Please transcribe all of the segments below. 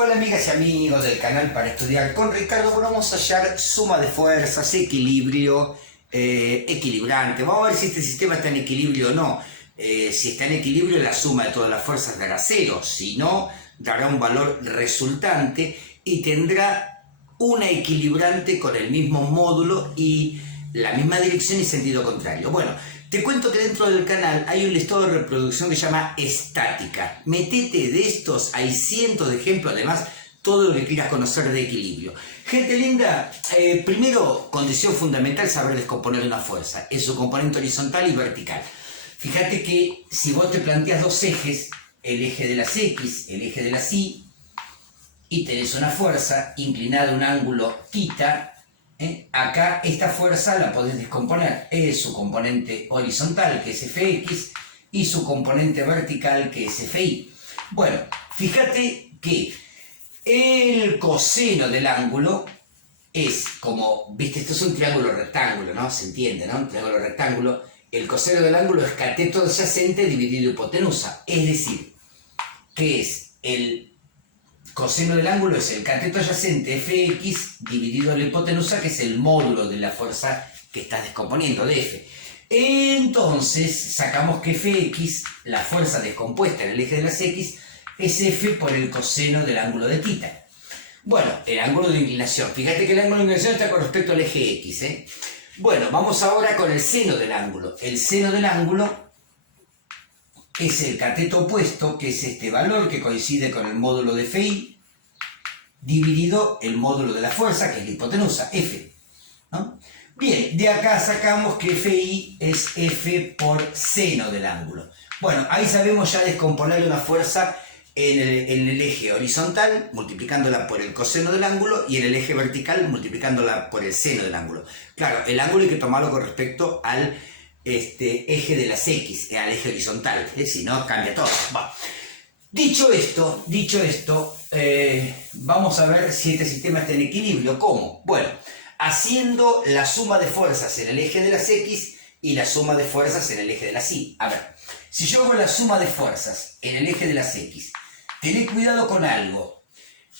Hola amigas y amigos del canal para estudiar con Ricardo. Bueno, vamos a hallar suma de fuerzas, equilibrio, equilibrante. Vamos a ver si este sistema está en equilibrio o no. Si está en equilibrio, la suma de todas las fuerzas dará 0. Si no, dará un valor resultante y tendrá una equilibrante con el mismo módulo y la misma dirección y sentido contrario. Bueno, te cuento que dentro del canal hay un listado de reproducción que se llama estática. Metete de estos, hay cientos de ejemplos, además todo lo que quieras conocer de equilibrio. Gente linda, primero, condición fundamental, saber descomponer una fuerza, es su componente horizontal y vertical. Fíjate que si vos te planteas dos ejes, el eje de las X, el eje de las Y, y tenés una fuerza inclinada a un ángulo θ, acá esta fuerza la podés descomponer. Es su componente horizontal, que es Fx, y su componente vertical, que es Fy. Bueno, fíjate que el coseno del ángulo es como, viste, esto es un triángulo rectángulo, ¿no? Se entiende, ¿no? Un triángulo rectángulo. El coseno del ángulo es cateto adyacente dividido hipotenusa. Es decir, que es el coseno del ángulo es el cateto adyacente Fx dividido la hipotenusa, que es el módulo de la fuerza que estás descomponiendo, de F. Entonces sacamos que Fx, la fuerza descompuesta en el eje de las X, es F por el coseno del ángulo de θ. Bueno, el ángulo de inclinación. Fíjate que el ángulo de inclinación está con respecto al eje X. Bueno, vamos ahora con el seno del ángulo. El seno del ángulo es el cateto opuesto, que es este valor que coincide con el módulo de Φ, dividido el módulo de la fuerza, que es la hipotenusa, F, ¿no? Bien, de acá sacamos que Φ es F por seno del ángulo. Bueno, ahí sabemos ya descomponer una fuerza en el eje horizontal, multiplicándola por el coseno del ángulo, y en el eje vertical, multiplicándola por el seno del ángulo. Claro, el ángulo hay que tomarlo con respecto al eje de las X, al eje horizontal, si no cambia todo. Bueno, dicho esto, vamos a ver si este sistema está en equilibrio. ¿Cómo? Bueno, haciendo la suma de fuerzas en el eje de las X y la suma de fuerzas en el eje de las Y. A ver, si yo hago la suma de fuerzas en el eje de las X, tened cuidado con algo.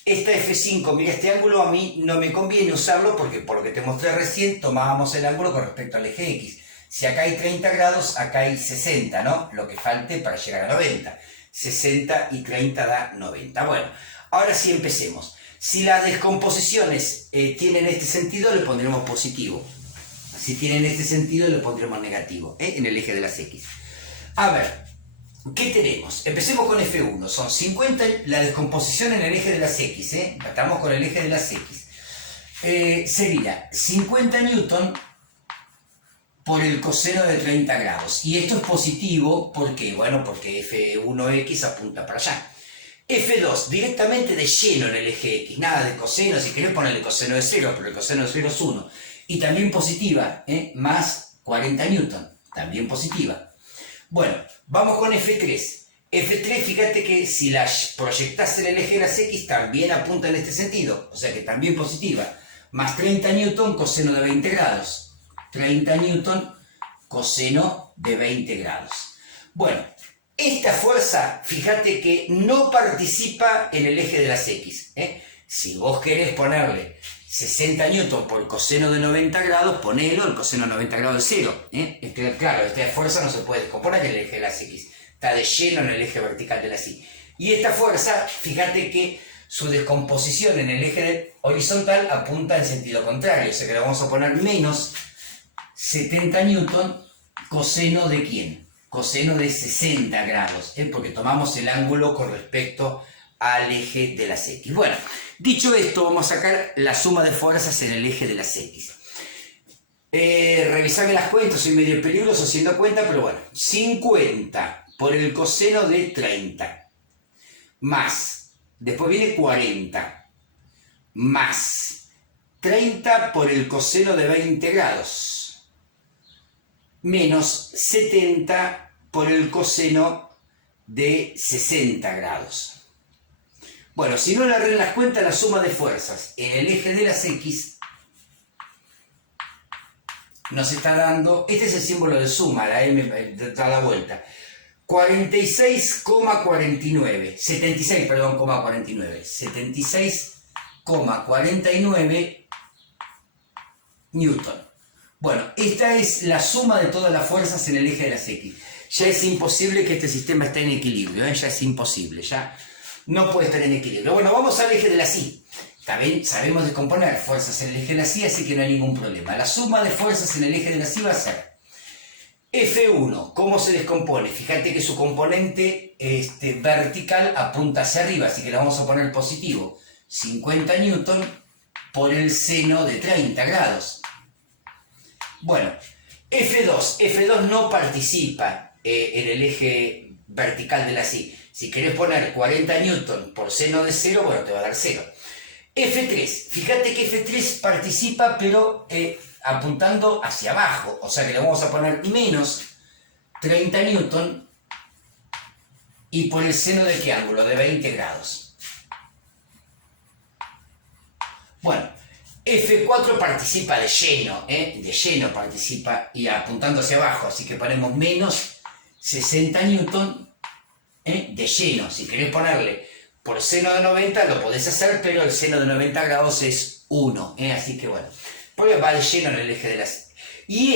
Esta F5, mira, este ángulo a mí no me conviene usarlo porque, por lo que te mostré recién, tomábamos el ángulo con respecto al eje X. Si acá hay 30 grados, acá hay 60, ¿no? Lo que falte para llegar a 90. 60 y 30 da 90. Bueno, ahora sí empecemos. Si las descomposiciones tienen este sentido, le pondremos positivo. Si tienen este sentido, le pondremos negativo, en el eje de las X. A ver, ¿qué tenemos? Empecemos con F1. Son 50, la descomposición en el eje de las X, Estamos con el eje de las X. Sería 50 newton por el coseno de 30 grados. Y esto es positivo, ¿por qué? Bueno, porque F1X apunta para allá. F2, directamente de lleno en el eje X, nada de coseno, si querés ponerle coseno de 0, pero el coseno de 0 es 1. Y también positiva, más 40 newton, también positiva. Bueno, vamos con F3. F3, fíjate que si la proyectás en el eje de las X, también apunta en este sentido, o sea que también positiva. Más 30 newton, coseno de 20 grados. 30 newton, coseno de 20 grados. Bueno, esta fuerza, fíjate que no participa en el eje de las X. Si vos querés ponerle 60 newton por coseno de 90 grados, ponelo, el coseno de 90 grados es 0. Claro, esta fuerza no se puede descomponer en el eje de las X. Está de lleno en el eje vertical de las Y. Y esta fuerza, fíjate que su descomposición en el eje horizontal apunta en sentido contrario. O sea que le vamos a poner menos 70 newton, coseno de ¿quién? Coseno de 60 grados, porque tomamos el ángulo con respecto al eje de las X. Bueno, dicho esto, vamos a sacar la suma de fuerzas en el eje de las X. Revisame las cuentas, soy medio peligroso haciendo cuenta, pero bueno, 50 por el coseno de 30, más, después viene 40, más 30 por el coseno de 20 grados, menos 70 por el coseno de 60 grados. Bueno, si no le arreglan las cuentas, la suma de fuerzas en el eje de las X nos está dando, este es el símbolo de suma, la M da la vuelta, 46,49, 76, perdón, 49, 76,49 newton. Bueno, esta es la suma de todas las fuerzas en el eje de las X. Ya es imposible que este sistema esté en equilibrio, ¿eh? Ya es imposible, ya no puede estar en equilibrio. Bueno, vamos al eje de las Y. También sabemos descomponer fuerzas en el eje de las Y, así que no hay ningún problema. La suma de fuerzas en el eje de las Y va a ser F1. ¿Cómo se descompone? Fíjate que su componente vertical apunta hacia arriba, así que le vamos a poner positivo. 50 newton por el seno de 30 grados. Bueno, F2 no participa en el eje vertical de la Y. Si querés poner 40 newton por seno de 0, bueno, te va a dar 0. F3, fíjate que F3 participa, pero apuntando hacia abajo, o sea que le vamos a poner menos 30 newton y por el seno de qué ángulo, de 20 grados. Bueno, F4 participa de lleno participa y apuntando hacia abajo, así que ponemos menos 60 newton de lleno. Si querés ponerle por seno de 90 lo podés hacer, pero el seno de 90 grados es 1, así que bueno, porque va de lleno en el eje de las... Y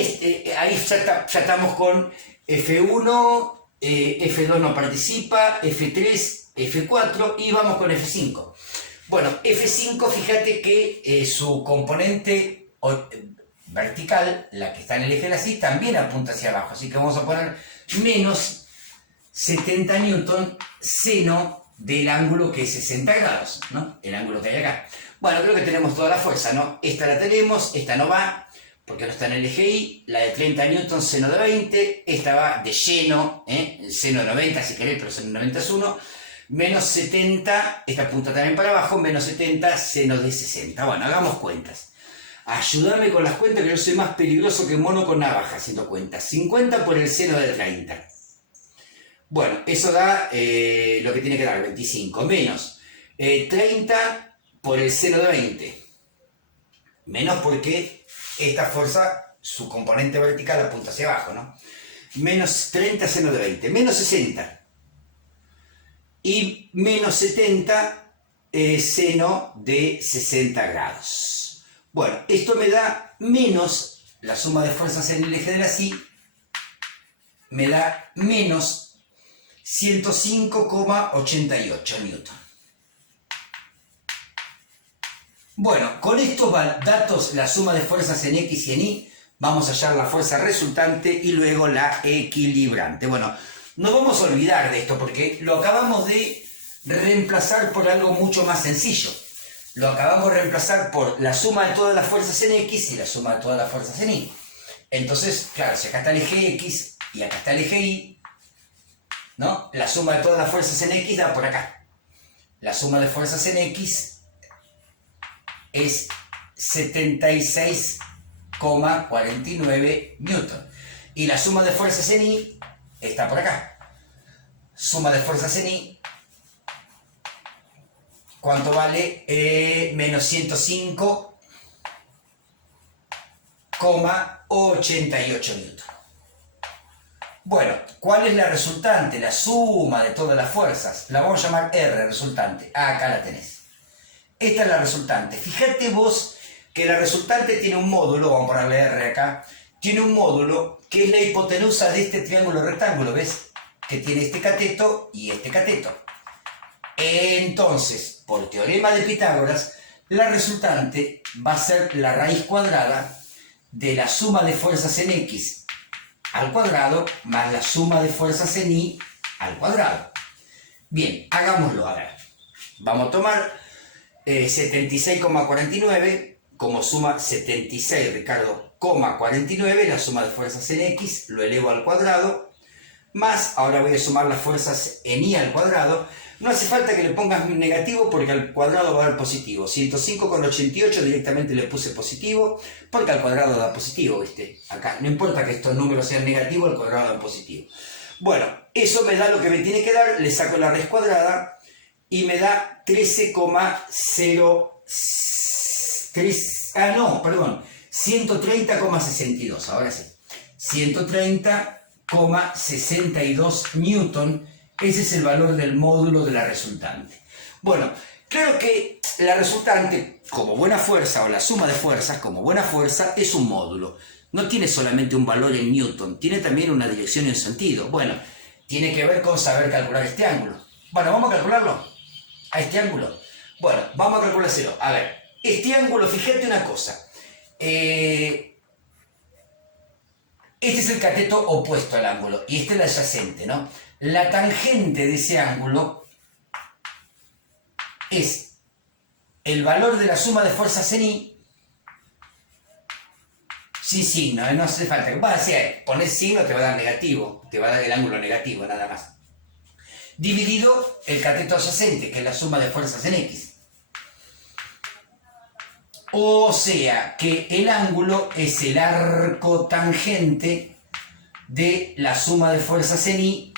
ahí ya estamos con F1, F2 no participa, F3, F4 y vamos con F5. Bueno, F5, fíjate que su componente vertical, la que está en el eje de las Y, también apunta hacia abajo, así que vamos a poner menos 70 newton seno del ángulo que es 60 grados, ¿no? El ángulo que hay acá. Bueno, creo que tenemos toda la fuerza, ¿no? Esta la tenemos, esta no va, porque no está en el eje Y, la de 30 newton, seno de 20, esta va de lleno, el seno de 90 si querés, pero seno de 90 es 1, menos 70, esta punta también para abajo, menos 70, seno de 60. Bueno, hagamos cuentas. Ayúdame con las cuentas, que yo soy más peligroso que mono con navaja haciendo cuentas. 50 por el seno de 30. Bueno, eso da lo que tiene que dar, 25, menos 30 por el seno de 20. Menos porque esta fuerza, su componente vertical apunta hacia abajo, ¿no? Menos 30 seno de 20, menos 60. Y menos 70 seno de 60 grados. Bueno, esto me da menos, la suma de fuerzas en el eje de las Y, me da menos 105,88 newton. Bueno, con estos datos, la suma de fuerzas en X y en Y, vamos a hallar la fuerza resultante y luego la equilibrante. Bueno, no vamos a olvidar de esto porque lo acabamos de reemplazar por algo mucho más sencillo. Lo acabamos de reemplazar por la suma de todas las fuerzas en X y la suma de todas las fuerzas en Y. Entonces, claro, si acá está el eje X y acá está el eje Y, ¿no? La suma de todas las fuerzas en X da por acá. La suma de fuerzas en X es 76,49 newton. Y la suma de fuerzas en Y está por acá. Suma de fuerzas en Y, ¿cuánto vale? Menos 105,88 newton. Bueno, ¿cuál es la resultante? La suma de todas las fuerzas. La vamos a llamar R, resultante. Acá la tenés. Esta es la resultante. Fíjate vos que la resultante tiene un módulo, vamos a ponerle R acá, tiene un módulo que es la hipotenusa de este triángulo rectángulo, ¿ves? Que tiene este cateto y este cateto. Entonces, por teorema de Pitágoras, la resultante va a ser la raíz cuadrada de la suma de fuerzas en X al cuadrado más la suma de fuerzas en Y al cuadrado. Bien, hagámoslo. A ver, vamos a tomar 76,49 como suma 76, Ricardo, 49, la suma de fuerzas en X, lo elevo al cuadrado, más, ahora voy a sumar las fuerzas en Y al cuadrado. No hace falta que le pongas negativo porque al cuadrado va a dar positivo. 105,88 directamente le puse positivo porque al cuadrado da positivo, ¿viste? Acá, no importa que estos números sean negativos, al cuadrado da positivo. Bueno, eso me da lo que me tiene que dar, le saco la raíz cuadrada y me da 130,62, ahora sí. 130,62 1.62 newton. Ese es el valor del módulo de la resultante. Bueno, claro que la resultante, como buena fuerza, o la suma de fuerzas, como buena fuerza, es un módulo. No tiene solamente un valor en newton, tiene también una dirección y un sentido. Bueno, tiene que ver con saber calcular este ángulo. Bueno, vamos a calcularlo. A este ángulo. Bueno, vamos a calculárselo. A ver, este ángulo, fíjate una cosa. Este es el cateto opuesto al ángulo y este es el adyacente, ¿no? La tangente de ese ángulo es el valor de la suma de fuerzas en I sin signo, no hace falta. Bueno, si poner signo te va a dar negativo, te va a dar el ángulo negativo, nada más. Dividido el cateto adyacente, que es la suma de fuerzas en X. O sea que el ángulo es el arco tangente de la suma de fuerzas en Y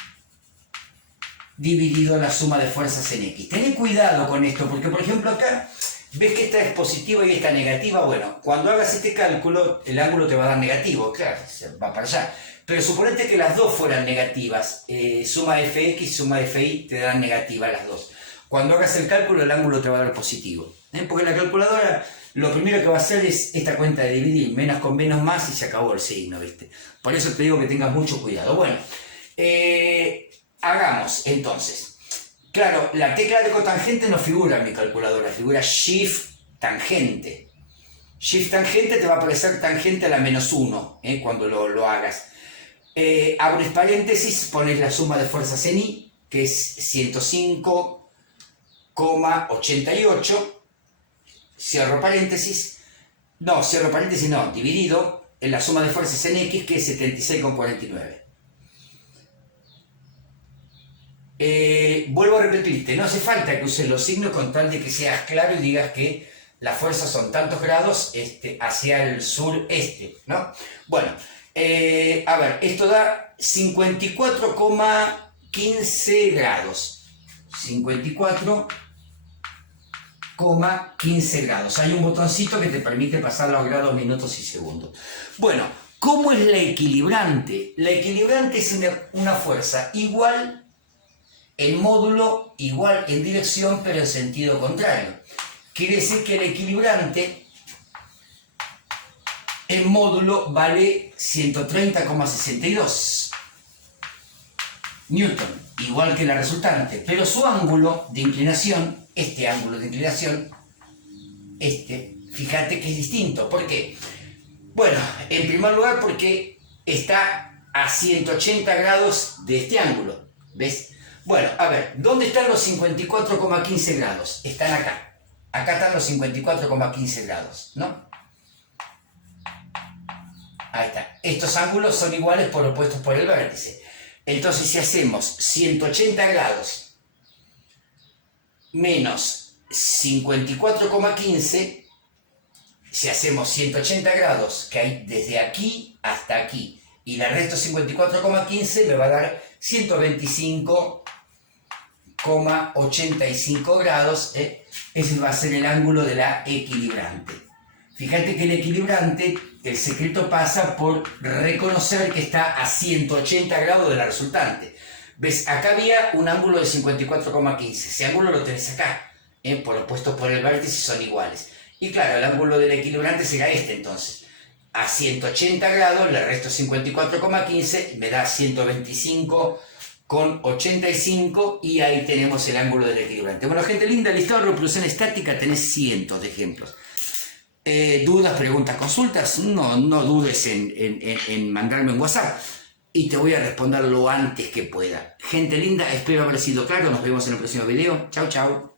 dividido la suma de fuerzas en X. Ten cuidado con esto, porque por ejemplo acá, ves que esta es positiva y esta negativa. Bueno, cuando hagas este cálculo, el ángulo te va a dar negativo, claro, se va para allá. Pero suponete que las dos fueran negativas, suma de fx y suma de fi te dan negativa las dos. Cuando hagas el cálculo, el ángulo te va a dar positivo. Porque la calculadora lo primero que va a hacer es esta cuenta de dividir, menos con menos más, y se acabó el signo, ¿viste? Por eso te digo que tengas mucho cuidado. Bueno, hagamos entonces. Claro, la tecla de cotangente no figura en mi calculadora, figura shift tangente. Shift tangente te va a aparecer tangente a la -1, cuando lo hagas. Abres paréntesis, pones la suma de fuerzas en I, que es 105,88. Cierro paréntesis, no, dividido en la suma de fuerzas en X, que es 76,49. Vuelvo a repetirte, no hace falta que uses los signos con tal de que seas claro y digas que las fuerzas son tantos grados hacia el sureste, ¿no? Bueno, a ver, esto da 54,15 grados. 54,15 grados. Hay un botoncito que te permite pasar los grados, minutos y segundos. Bueno, ¿cómo es la equilibrante? La equilibrante es una fuerza igual en módulo, igual en dirección, pero en sentido contrario. Quiere decir que el equilibrante en módulo vale 130,62 newton, igual que la resultante, pero su ángulo de inclinación, este ángulo de inclinación, fíjate que es distinto. ¿Por qué? Bueno, en primer lugar porque está a 180 grados de este ángulo, ¿ves? Bueno, a ver, ¿dónde están los 54,15 grados? Están acá. Acá están los 54,15 grados, ¿no? Ahí está. Estos ángulos son iguales por opuestos por el vértice. Entonces, si hacemos 180 grados menos 54,15, si hacemos 180 grados, que hay desde aquí hasta aquí, y le resto 54,15, me va a dar 125,85 grados. Ese va a ser el ángulo de la equilibrante. Fíjate que el equilibrante, el secreto pasa por reconocer que está a 180 grados de la resultante. ¿Ves? Acá había un ángulo de 54,15. Ese ángulo lo tenés acá. Por opuestos por el vértice son iguales. Y claro, el ángulo del equilibrante será este entonces. A 180 grados le resto 54,15, me da 125,85 y ahí tenemos el ángulo del equilibrante. Bueno, gente linda, listado de reproducción estática tenés cientos de ejemplos. ¿Dudas, preguntas, consultas? No dudes en mandarme un WhatsApp y te voy a responder lo antes que pueda. Gente linda, espero haber sido claro. Nos vemos en el próximo video. Chau, chau.